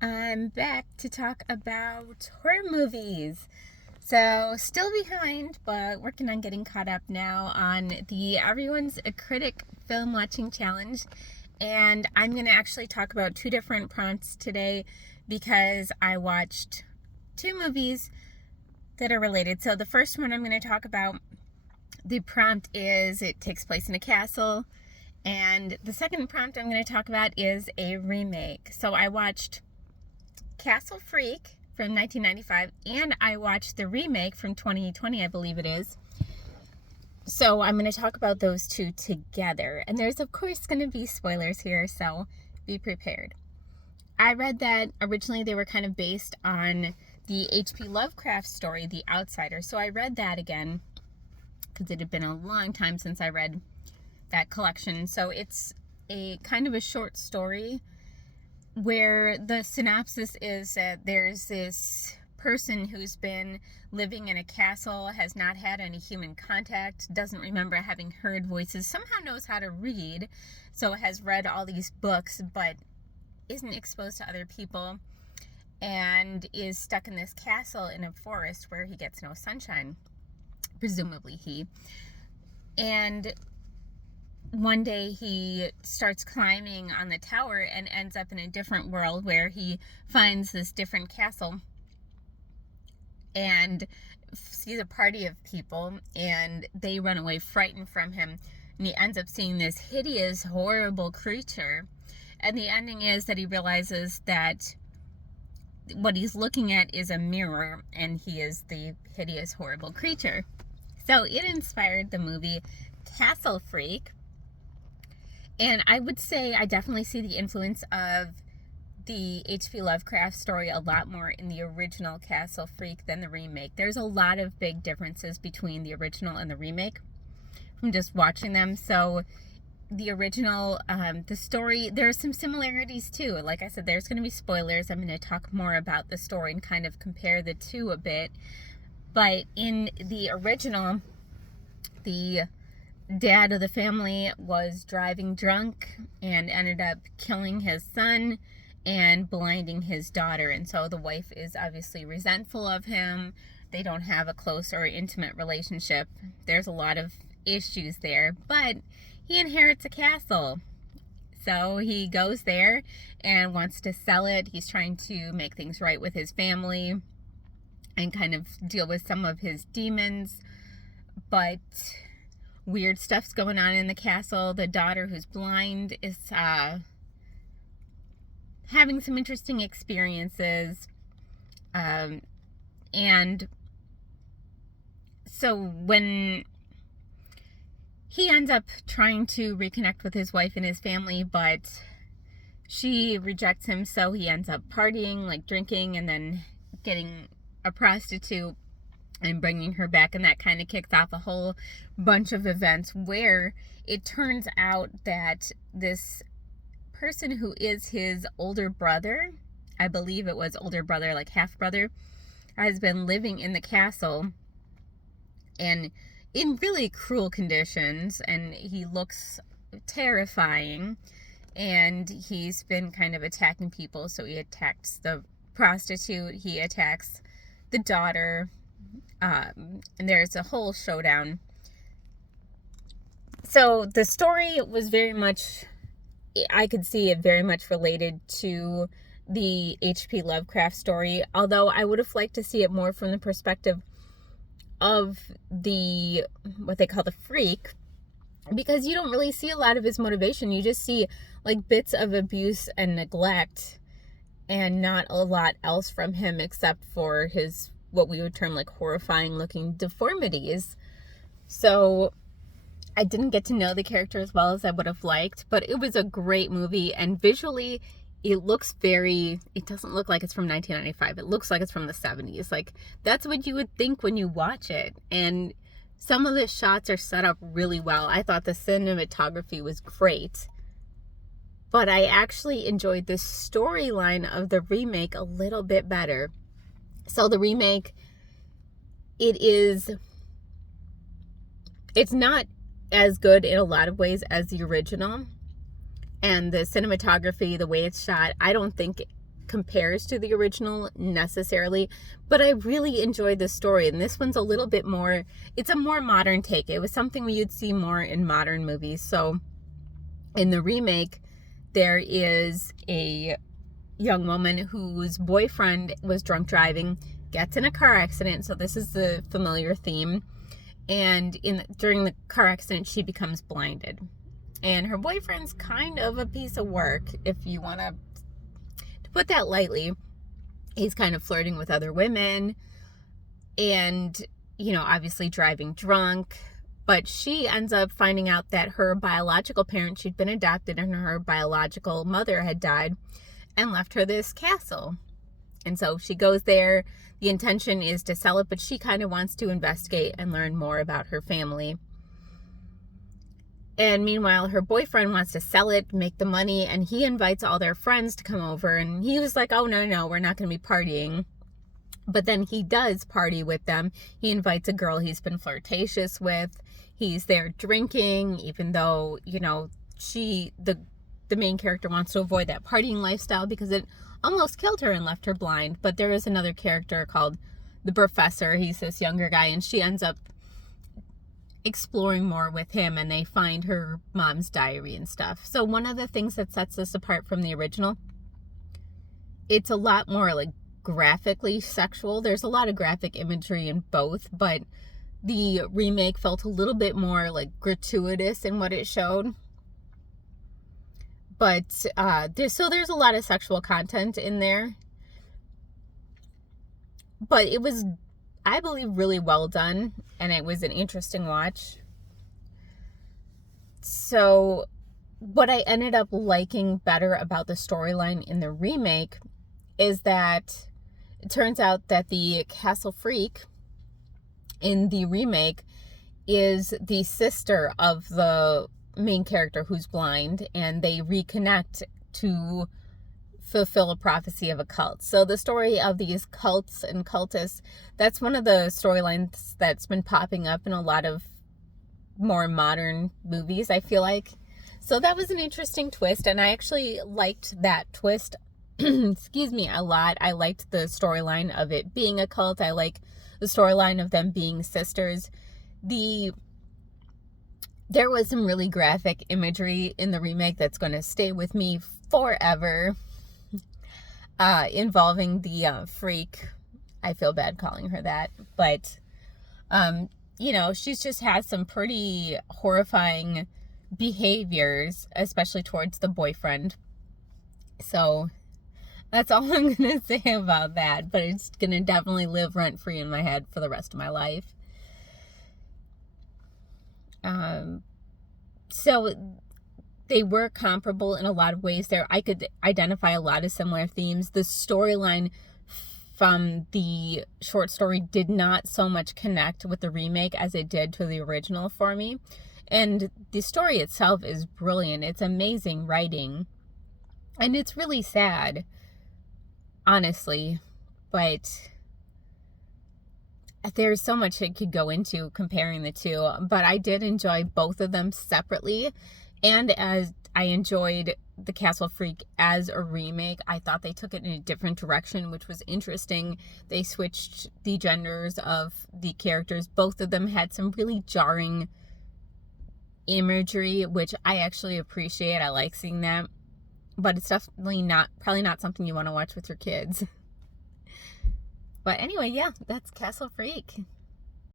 I'm back to talk about horror movies. So, still behind, but working on getting caught up now on the Everyone's a Critic film watching challenge. And I'm going to actually talk about two different prompts today because I watched two movies that are related. So, the first one I'm going to talk about, the prompt is it takes place in a castle. And the second prompt I'm going to talk about is a remake. So, I watched Castle Freak from 1995, and I watched the remake from 2020, I believe it is. So I'm going to talk about those two together. And there's, of course, going to be spoilers here, so be prepared. I read that originally they were kind of based on the H.P. Lovecraft story, The Outsider. So I read that again because it had been a long time since I read that collection. So it's a kind of a short story where the synopsis is that there's this person who's been living in a castle, has not had any human contact, doesn't remember having heard voices, somehow knows how to read, so has read all these books, but isn't exposed to other people, and is stuck in this castle in a forest where he gets no sunshine, presumably he. And one day he starts climbing on the tower and ends up in a different world where he finds this different castle and sees a party of people, and they run away frightened from him, and he ends up seeing this hideous, horrible creature. And the ending is that he realizes that what he's looking at is a mirror, and he is the hideous, horrible creature. So it inspired the movie Castle Freak. And I would say I definitely see the influence of the H.P. Lovecraft story a lot more in the original Castle Freak than the remake. There's a lot of big differences between the original and the remake from just watching them. So the original, the story, there are some similarities too. Like I said, there's going to be spoilers. I'm going to talk more about the story and kind of compare the two a bit. But in the original, the dad of the family was driving drunk and ended up killing his son and blinding his daughter. And so the wife is obviously resentful of him. They don't have a close or intimate relationship. There's a lot of issues there, but he inherits a castle. So he goes there and wants to sell it. He's trying to make things right with his family and kind of deal with some of his demons. But weird stuff's going on in the castle. The daughter, who's blind, is having some interesting experiences. And so when he ends up trying to reconnect with his wife and his family, but she rejects him, so he ends up partying, like drinking, and then getting a prostitute and bringing her back, and that kind of kicks off a whole bunch of events where it turns out that this person who is his older brother, I believe it was older brother, like half brother, has been living in the castle and in really cruel conditions, and he looks terrifying, and he's been kind of attacking people. So he attacks the prostitute, he attacks the daughter, and there's a whole showdown. So the story was very much, I could see it very much related to the H.P. Lovecraft story, although I would have liked to see it more from the perspective of the, what they call the freak, because you don't really see a lot of his motivation. You just see like bits of abuse and neglect and not a lot else from him except for his, what we would term like horrifying looking deformities. So I didn't get to know the character as well as I would have liked, but it was a great movie, and visually it looks very, it doesn't look like it's from 1995. It looks like it's from the 70s. Like, that's what you would think when you watch it. And some of the shots are set up really well. I thought the cinematography was great. But I actually enjoyed the storyline of the remake a little bit better. So the remake, it's not as good in a lot of ways as the original. And the cinematography, the way it's shot, I don't think compares to the original necessarily, but I really enjoyed the story. And this one's a little bit more, it's a more modern take. It was something you'd see more in modern movies. So in the remake, there is a young woman whose boyfriend was drunk driving, gets in a car accident. So this is the familiar theme. And during the car accident, she becomes blinded. And her boyfriend's kind of a piece of work, if you want to put that lightly. He's kind of flirting with other women and, obviously driving drunk. But she ends up finding out that her biological parent, she'd been adopted, and her biological mother had died and left her this castle. And so she goes there. The intention is to sell it, but she kind of wants to investigate and learn more about her family. And meanwhile, her boyfriend wants to sell it, make the money, and he invites all their friends to come over. And he was like, oh, no, we're not going to be partying. But then he does party with them. He invites a girl he's been flirtatious with. He's there drinking, even though, the main character wants to avoid that partying lifestyle because it almost killed her and left her blind. But there is another character called the Professor. He's this younger guy, and she ends up exploring more with him, and they find her mom's diary and stuff. So one of the things that sets this apart from the original, it's a lot more like graphically sexual. There's a lot of graphic imagery in both, but the remake felt a little bit more like gratuitous in what it showed. But there's a lot of sexual content in there. But it was, I believe, really well done, and it was an interesting watch. So what I ended up liking better about the storyline in the remake is that it turns out that the castle freak in the remake is the sister of the main character who's blind, and they reconnect to fulfill a prophecy of a cult. So the story of these cults and cultists, that's one of the storylines that's been popping up in a lot of more modern movies, I feel like. So that was an interesting twist, and I actually liked that twist excuse me, a lot. I liked the storyline of it being a cult. I like the storyline of them being sisters. There was some really graphic imagery in the remake that's going to stay with me forever, involving the freak. I feel bad calling her that, but she's just has some pretty horrifying behaviors, especially towards the boyfriend. So that's all I'm going to say about that, but it's going to definitely live rent-free in my head for the rest of my life. So they were comparable in a lot of ways there. I could identify a lot of similar themes. The storyline from the short story did not so much connect with the remake as it did to the original for me. And the story itself is brilliant. It's amazing writing. And it's really sad, honestly, but there's so much it could go into comparing the two. But I did enjoy both of them separately, and as I enjoyed the Castle Freak as a remake. I thought they took it in a different direction, which was interesting. They switched the genders of the characters. Both of them had some really jarring imagery, which I actually appreciate. I like seeing that. But it's definitely probably not something you want to watch with your kids. But anyway, yeah, that's Castle Freak.